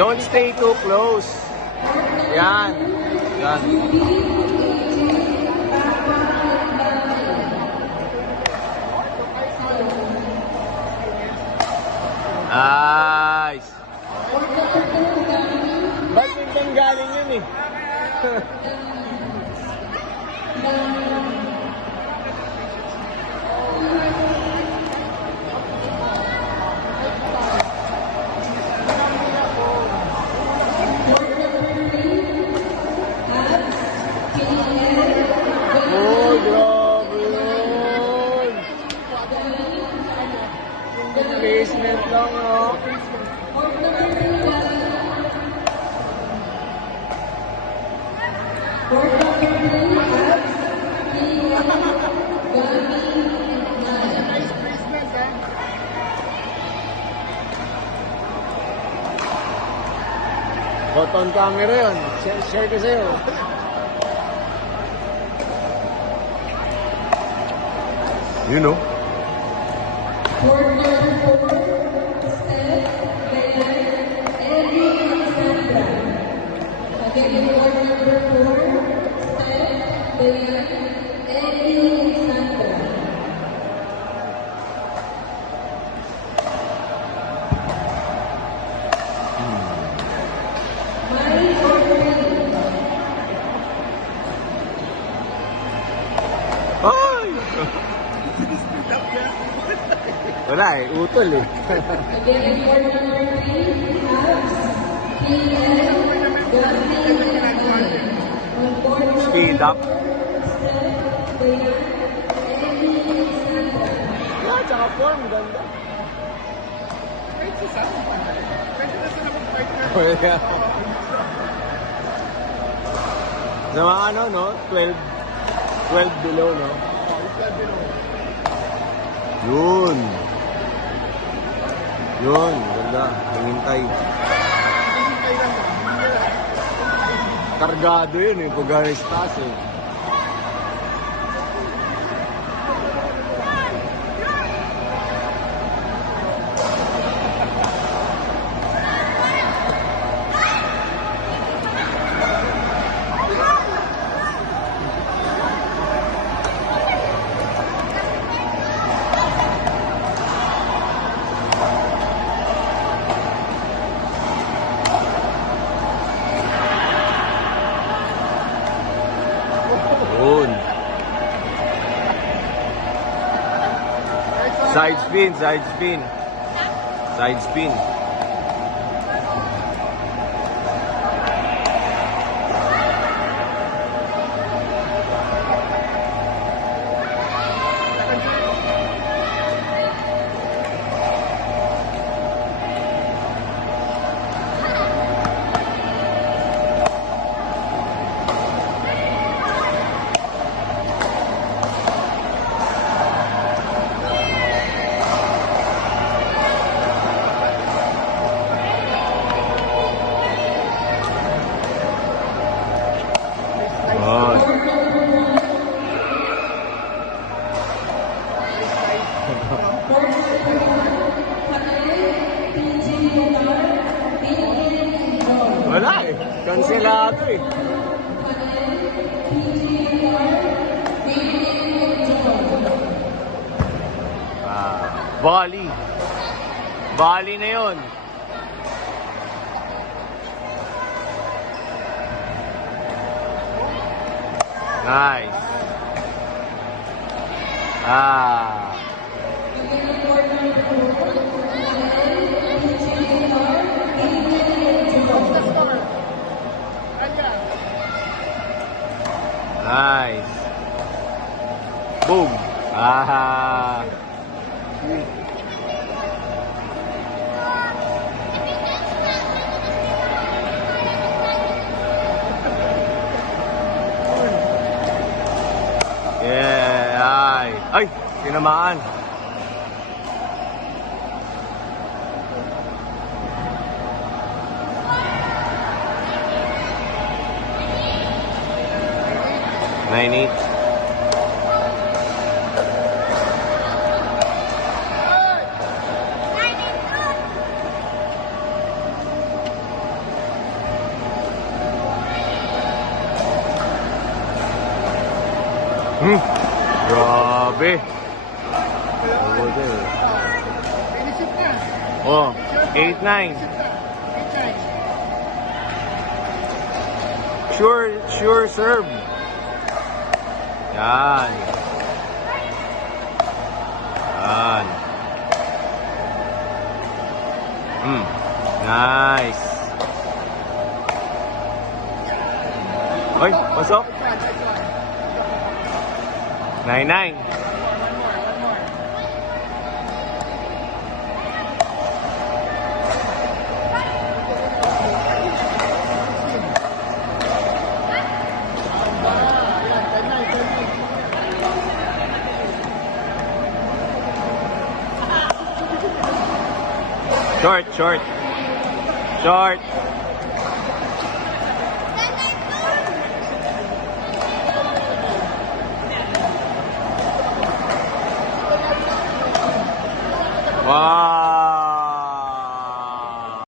Don't stay too close. Yan. Yan. Nice. Badminton galing yun eh. Oh, grabe yun. Basement lang, oh. Button camera yun. Share ko sa'yo. You know. Ay! Wala eh, utol eh. Speed up. Yeah, tsaka form, ganda. Sa mga ano, no? 12 below, no? Yun. Yun, ganda. Hingintay. Kargado yun eh, pag-aris taas eh. Side spin, side spin. Side spin. Wala eh. Kanselado eh. Bali. Bali na yun. Nice. Nice. Boom. Yeah. Ay, tinamaan. Nine eight. Grabe. Order. Finish na. Oh, 8-9. Sure serve. Yan. Yan. Nice. Oy, pasok. 9-9. Short.